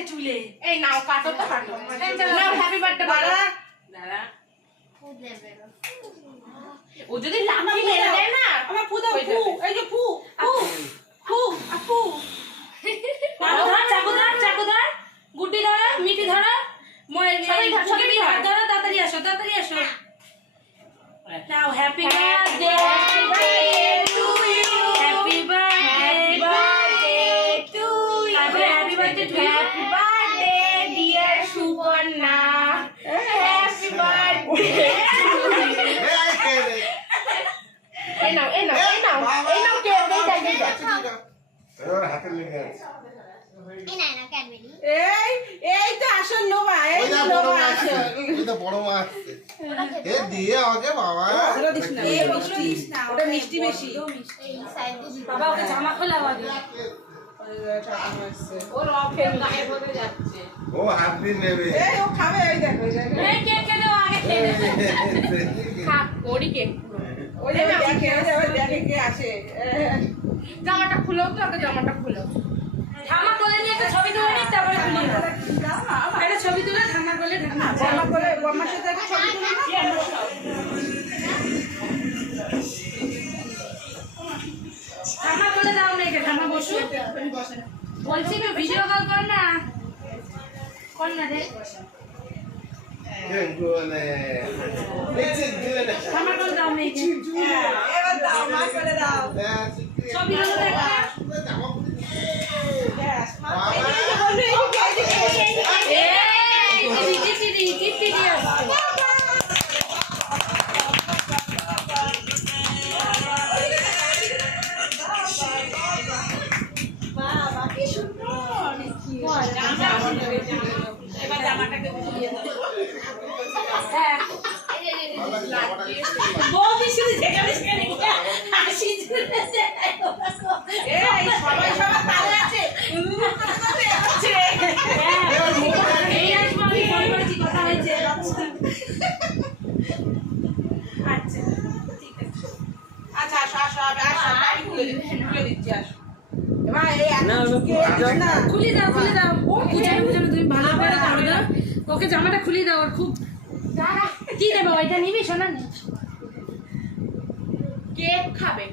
গেছে চুলে। এই নাও কাটো তো কাটো। নাও হ্যাপি বার্থডে বলো। দাঁড়া। ফুল দেবে না। ও যদি লাঠি মেরে দেয় না, আমার ফু দাও, ফু, এই যে ফু, ফু, ফু, ফু। চাকু ধর, গুড্ডি ধরো, মিঠি ধরো, সবাই ধর। ধরো, তাড়াতাড়ি আসো। নাও happy birthday to you, happy birthday to you, happy birthday to you, happy birthday dear Subarna, happy birthday. এই নাও কেক, হাতে লেগে আছে। এই না না ক্যাডবেরি। এই তো আসল নোভা, এই তো নোভা আসল। এই তো বড় মা আসছে। এ দিয়ে আমাকে বাবা। ওটা দিস না, ওটা মিষ্টি বেশি। এই সাইড দিয়ে বাবা ওকে জামা খোলাও আগে। ওর অফের গায়ে বলে যাচ্ছে। ও হাত দিয়ে নেবে। এই ও খাবে, এই দেখো, এই দেখো। এই কেক কেটে ও আগে খেয়ে নেবে। থাক, ওরই কেক পুরো। ওই যে দেখে, ওই দেখে কে আসে। জামাটা খুলো তো, আগে জামাটা খুলো। ঠাম্মা কোলে নিয়ে একটা ছবি তুলে নিই, তারপরে খুলি। একটা ছবি তুলে ঠাম্মার কোলে ঢাকা। বম্মার সাথে একটা ছবি তুলে না? ঠাম্মার কোলে দাও না, একে ঠাম্মা বসু। বলছি একটু ভিডিও কল কর না রে। ঠাম্মার কোলে দাও না, একে এবার দাও, মা করে দাও। ছবি তুলে দেখা। এবার জামাটাকে খুলিয়ে দাও। এই সবাই সবার তালে আছে। আচ্ছা আসো, আসো, আসো, আমি খুলে দিচ্ছি, আসো। এবার এই না, খুলে দাও বুঝানো তুমি ভালো করে দাও। ওকে জামাটা খুলে দাও। ওর খুব কি দেবো, ওইটা নিবি শোনা নে। কেক খাবে।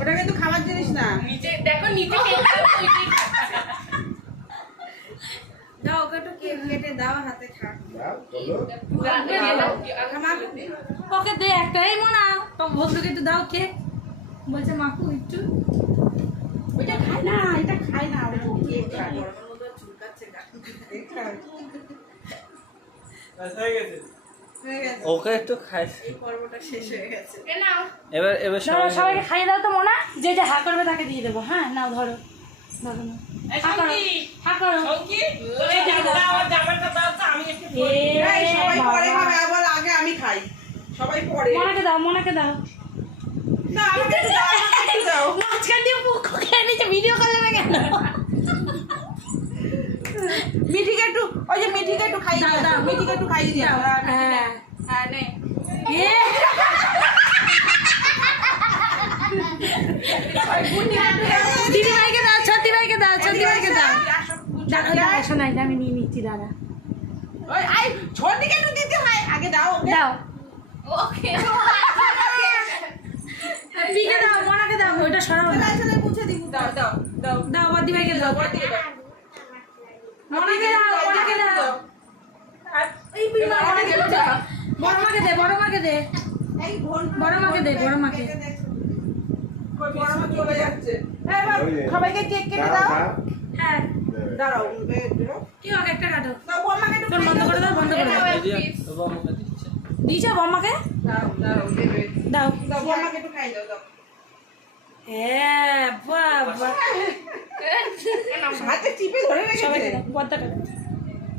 ওটা কিন্তু খাবার জিনিস না। নিচে দেখো, নিচে কেক খাবে, ওইটাই খাবে। দাও ওকে একটু কেক কেটে দাও, হাতে খা। ওকে দে একটা, এই মনা তো ভদ্রকে একটু দাও কেক। বলছে মাকু একটু। ওইটা খায় না, এটা খায় না, ওটা কেক খায়। হয়ে গেছে। ওকে একটু খাই। এই পর্বটা শেষ হয়ে গেছে। এ নাও। এবার সবাইকে খাইয়ে দাও তো মনা, যে হা করবে তাকে দিয়ে দেবো। হ্যাঁ নাও ধরো না। এই হা করো, সঙ্গী, হা করো। সঙ্গী, এই জামাটা, আমার জামাটা দাও তো, আমি একটু পরি। এই সবাই পরে খাবে, আবার আগে আমি খাই। সবাই পরে। মনাকে দাও। না, আমাকে একটু দাও, আমাকে একটু দাও। মাঝখান দিয়ে মুখ খেয়ে নিচ্ছে, ভিডিও করলে না কেন? মিঠিকে একটু, ওই যে মিঠিকে একটু খাইয়ে দাও, দাও, দাও। মিঠিকে একটু খাইয়ে দাও। হ্যাঁ। হ্যাঁ, নে। দিদি ভাইকে দাও, ছত্তি ভাইকে দাও। দাঁড়া শোনাই, আমি নিয়ে নিচ্ছি, দাঁড়া। ওই আই ছোটদিকে একটু দিতে হয়, আগে দাও ওকে। দাও ওকে। পিকে দাও, মনাকে দাও, ওইটা সরাও না। চলে মুছে দিব। দাও দাও দাও। দাও বদি ভাইকে দাও, দিয়ে দাও। মনাকে দাও। আর এই পিমা মনাকে দাও। বড় মাকে দে। এই বোন বড় মাকে দে। কই বড় মা চলে যাচ্ছে। এবার সবাইকে কেক কেটে দাও। হ্যাঁ দাঁড়াও। কি হোক একটা কাটো। দাও বম্মাকে একটু ফোন বন্ধ করে দাও। দিয়েছো বম্মাকে? দাও দাও দেবে। দাও দাও বম্মাকে একটু খাই দাও দাও। হ্যাঁ বাবা হাতে চিপে ধরে রেখেছে। সবাইকে দাও, পর্দাটা